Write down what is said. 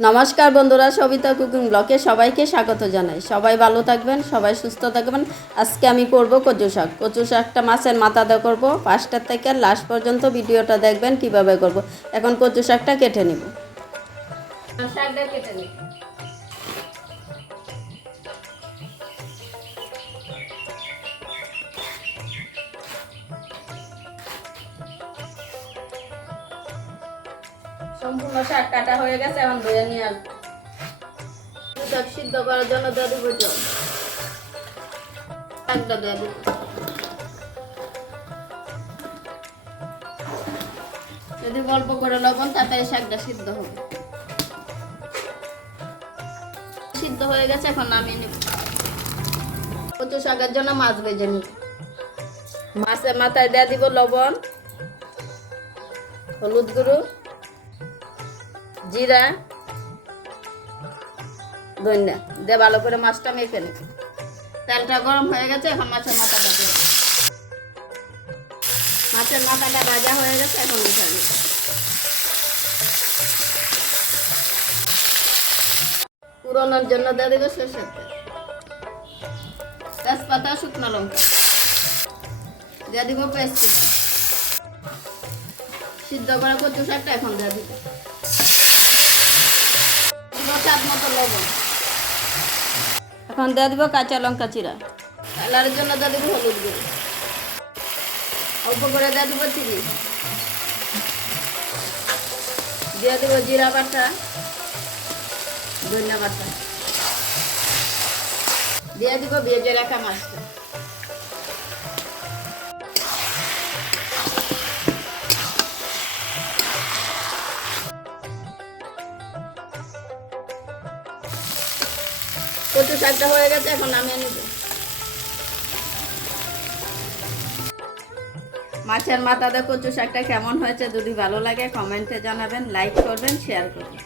নমস্কার বন্ধুরা, সবিতা কুকিং ব্লগে সবাইকে স্বাগত জানাই। সবাই ভালো থাকবেন, সবাই সুস্থ থাকবেন। আজকে আমি করব কচু শাক। কচু শাকটা মাছের মাথা দিয়ে করবো। ফার্স্টের থেকে লাস্ট পর্যন্ত ভিডিওটা দেখবেন কিভাবে করব। এখন কচু শাকটা কেটে নিব। শাকটা কেটে নিব। সম্পূর্ণ শাক কাটা হয়ে গেছে, এখন ধুয়ে নিয়ে আসবো। শাক সিদ্ধ করার জন্য দিয়ে দিব জল। শাকটা দিয়ে দিব। যদি অল্প করে লবণ, তাড়াতাড়ি শাকটা সিদ্ধ হবে। সিদ্ধ হয়ে গেছে, এখন নামিয়ে নিব। কচু শাকের জন্য মাছ ভেজে নিব। মাছের মাথায় দিয়ে দিব লবণ, হলুদ গুঁড়ো, জিরা, ধনিয়া দিয়ে ভালো করে মাছটা মেখে নেব। তেলটা গরম হয়ে গেছে, এখন মাছের মাথাটা দিয়ে দেব। মাছের মাথাটা ভাজা হয়ে গেছে, এখন উঠে নেব। পুরোনোর জন্য দিয়ে দেবো সরষের তেল, তেজপাতা, শুকনো লঙ্কা দিয়ে দিব পেস্ট। সিদ্ধ করা কচু শাকটা এখন দিয়ে দিব। স্বাদ মতো লবণ। এখন দিয়ে দিব কাঁচা লঙ্কা চিরা। কালারের জন্য দিয়ে দিব হলুদ গুঁড়ো। অল্প করে দিয়ে দিব চিনি। দিয়ে দিব জিরা বাটা, ধনিয়া বাটা। দিয়ে দিব ভেজে রাখা মাছটা। কচু শাকটা হয়ে গেছে, এখন নামিয়ে নিব। মাছের মাথা দিয়ে কচু শাকটা কেমন হয়েছে যদি ভালো লাগে কমেন্টে জানাবেন, লাইক করবেন, শেয়ার করবেন।